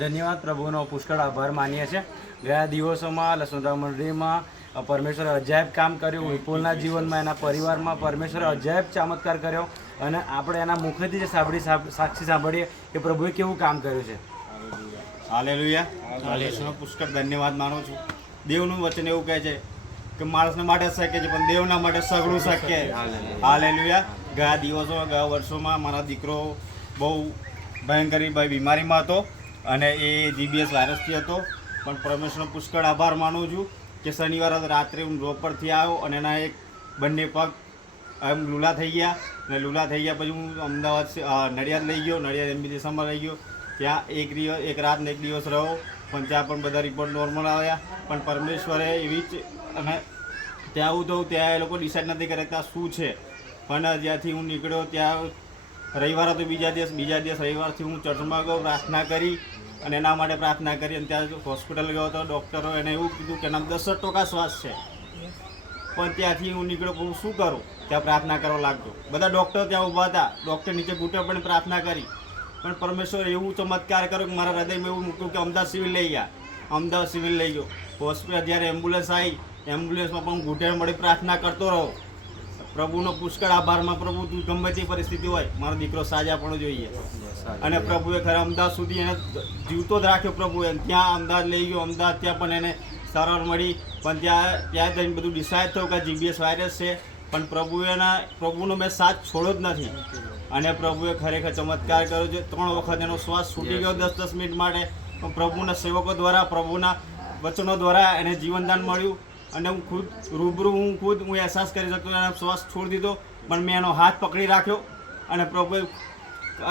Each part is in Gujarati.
ધન્યવાદ, પ્રભુનો પુષ્કળ આભાર માનીએ છીએ. ગયા દિવસોમાં લસુંદા મંડળીમાં પરમેશ્વરે અજાયબ કામ કર્યું. વિપુલના જીવનમાં, એના પરિવારમાં પરમેશ્વરે અજાયબ ચમત્કાર કર્યો અને આપણે એના મુખેથી જે સાક્ષી સાંભળીએ કે પ્રભુએ કેવું કામ કર્યું છે. હાલેલુયા. ઈશ્વરનો પુષ્કળ ધન્યવાદ માનું છું. દેવનું વચન એવું કહે છે કે માણસને માટે શક્ય છે પણ દેવના માટે સઘળું શક્ય. હાલેલુયા. ગયા દિવસોમાં, ગયા વર્ષોમાં મારા દીકરો બહુ ભયંકર બીમારીમાં હતો અને એ જીબીએસ વાયરસથી હતો. પણ પરમેશ્વરનો પુષ્કળ આભાર માનું છું કે શનિવારે રાત્રે હું જોબ પરથી આવ્યો અને એના બંને પગ એમ લૂલા થઈ ગયા અને લૂલા થઈ ગયા પછી હું અમદાવાદ નડિયાદ લઈ ગયો. નડિયાદ એમબીબીએસમાં લઈ ગયો. ત્યાં એક રાત ને એક દિવસ રહ્યો પણ ત્યાં પણ બધા રિપોર્ટ નોર્મલ આવ્યા. પણ પરમેશ્વરે એવી જ અને ત્યાં આવું તો ત્યાં એ લોકો ડિસાઇડ નથી કરે ત્યાં શું છે. પણ જ્યાંથી હું નીકળ્યો ત્યાં રવિવાર હતો. બીજા દિવસ રવિવારથી હું ચર્ચમાં ગયો, પ્રાર્થના કરી અને એના માટે પ્રાર્થના કરી અને ત્યાં હોસ્પિટલ ગયો હતો. ડૉક્ટરો એને એવું કીધું કે એના 10% શ્વાસ છે. પણ ત્યાંથી હું નીકળ્યો હું શું કરું, ત્યાં પ્રાર્થના કરવા લાગતો. બધા ડૉક્ટર ત્યાં ઊભા હતા. ડૉક્ટર નીચે ઘૂંટે પણ પ્રાર્થના કરી. પણ પરમેશ્વર એવું ચમત્કાર કર્યો કે મારા હૃદયમાં એવું મૂક્યું કે અમદાવાદ સિવિલ લઈ ગયા. અમદાવાદ સિવિલ લઈ ગયો. હોસ્પિટલ જ્યારે એમ્બ્યુલન્સ આવી, એમ્બ્યુલન્સમાં પણ હું ઘૂંટે મળી પ્રાર્થના કરતો રહો. પ્રભુનો પુષ્કળ આભારમાં. પ્રભુ તું ગમે તે પરિસ્થિતિ હોય, મારો દીકરો સાજા પણ જોઈએ. અને પ્રભુએ ખરે અમદાવાદ સુધી એને જીવતો જ રાખ્યો. પ્રભુએ ત્યાં અમદાવાદ લઈ ગયો. અમદાવાદ ત્યાં પણ એને સારવાર મળી. પણ ત્યાં જઈને બધું ડિસાઇડ થયું કે જીબીએસ વાયરસ છે. પણ પ્રભુનો મેં સાથ છોડ્યો જ નથી. અને પ્રભુએ ખરેખર ચમત્કાર કર્યો છે. 3 વખત એનો શ્વાસ છૂટી ગયો 10-10 મિનિટ માટે. પણ પ્રભુના સેવકો દ્વારા, પ્રભુના વચનો દ્વારા એને જીવનદાન મળ્યું. અને હું ખુદ અહેસાસ કરી શકતો. એનો શ્વાસ છોડી દીધો પણ મેં એનો હાથ પકડી રાખ્યો અને પ્રભુએ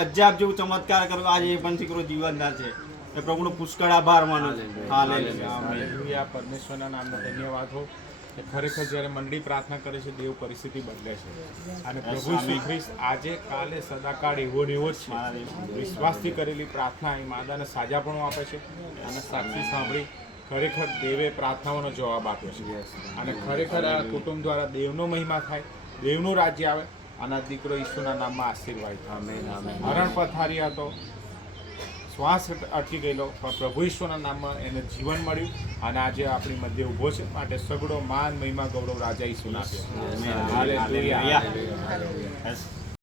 અજાબ જેવું ચમત્કાર કર્યો. આજે એ પણ દીકરો જીવનદાન છે. એ પ્રભુનો પુષ્કળ આભાર માનું છું. હાલેલુયા. પરમેશ્વરના નામનો ધન્યવાદ હો. ખરેખર જ્યારે મંડળી પ્રાર્થના કરે છે, દેવ પરિસ્થિતિ બદલે છે. અને પ્રભુ શ્રી ખ્રિસ્ત આજે કાલે સદાકાળ એવો ને એવો જ છે. વિશ્વાસથી કરેલી પ્રાર્થના એ માદાને સાજાપણું આપે છે. અને સાક્ષી સાંભળી ખરેખર દેવે પ્રાર્થનાઓનો જવાબ આપ્યો છે. અને ખરેખર આ કુટુંબ દ્વારા દેવનો મહિમા થાય, દેવનું રાજ્ય આવે અને આ દીકરો ઈસુના નામમાં આશીર્વાદ થાય. હરણ પથારી હતો, શ્વાસ અટકી ગયેલો, પણ પ્રભુ ઈશ્વરના નામમાં એને જીવન મળ્યું અને આજે આપણી મધ્ય ઊભો છે. માટે સગળો માન, મહિમા, ગૌરવ રાજા ઈસુના છે. હાલેલુયા.